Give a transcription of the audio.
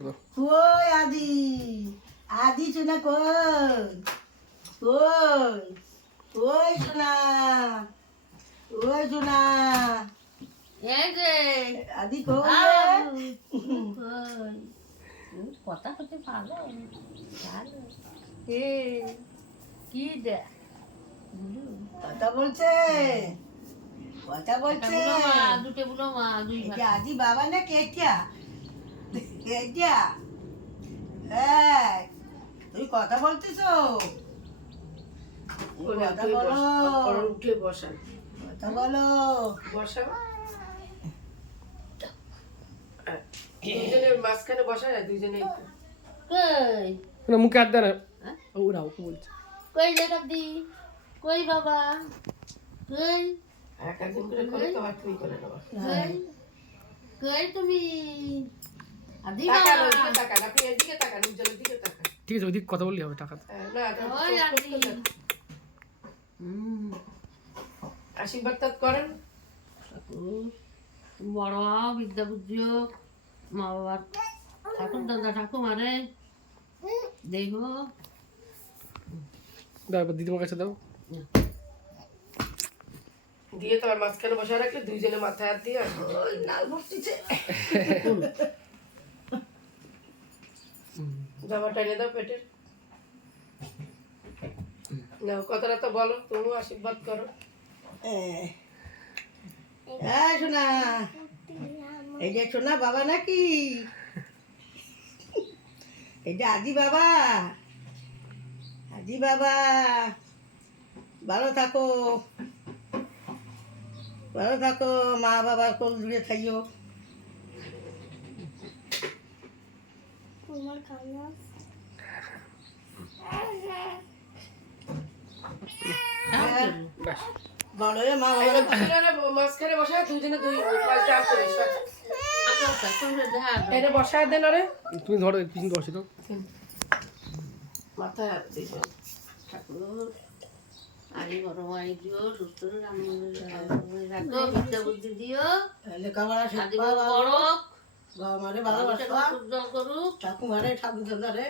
কই আদি আদি শোনা কই কই ওই শোনা ওই শোনা এই যে আদি কই কথা হতে পারো কি দে কথা বলছে কথা বলছে দুটো বুলো মা দুই এটা আদি বাবা না কেটিয়া কেটিয়া হ্যাঁ তুই কথা বলতিস কথা বলো উঠে বসান কথা বলো বসা দুইজনের মাঝখানে বসা যায় দুইজনে কই না মুখে হাত দেয় না ওরা ওকে বলছে কই রে দাদি কই বাবা কই এক একজন করে করে তো আর তুমি করে নেবা কই কই তুমি আদি তাকান বাবা ওইদিকে তাকান আপনি এদিকে তাকান উজ্জ্বলের দিকে তাকান ঠিক আছে ওইদিকে কথা বললেই হবে টাকা না ওই আদি আশীর্বাদ টাত করেন বড় বিদ্যা বুঝিও মা বাবার ঠাকুর দাদা ঠাকুমারে দেখো দাও দিদিমার কাছে দাও দিয়ে তোমার মাঝখানে বসা রাখলে দুইজনে মাথায় হাত দিয়ে নাল ভর্তিছে জামা টাইনে দাও পেটের না কথাটা তো বলো তুমি আশীর্বাদ করো হ্যাঁ শোনা এই যে শোনা বাবা নাকি এটা আজি বাবা আজি বাবা ভালো থাকো ভালো থাকো মা বাবার কোল দূরে থাইও ব্যাস বড় রে মা বাবা মাঝখানে বসা দুইজনে দুই পাঁচটা হাত করে এটা বসায় দেন আরে তুমি ধরো পিছন বসে তো মাথায় হাত দিবে ঠাকুর আরে বড় মাই দিও সুস্থ রাখো বিদ্যা বুদ্ধি দিও লেখাপড়া আদি শিখবা বড় বাবা মারে ভালোবাসবা উজ্জ্বল করুক ঠাকুমারে ঠাকুর দাদারে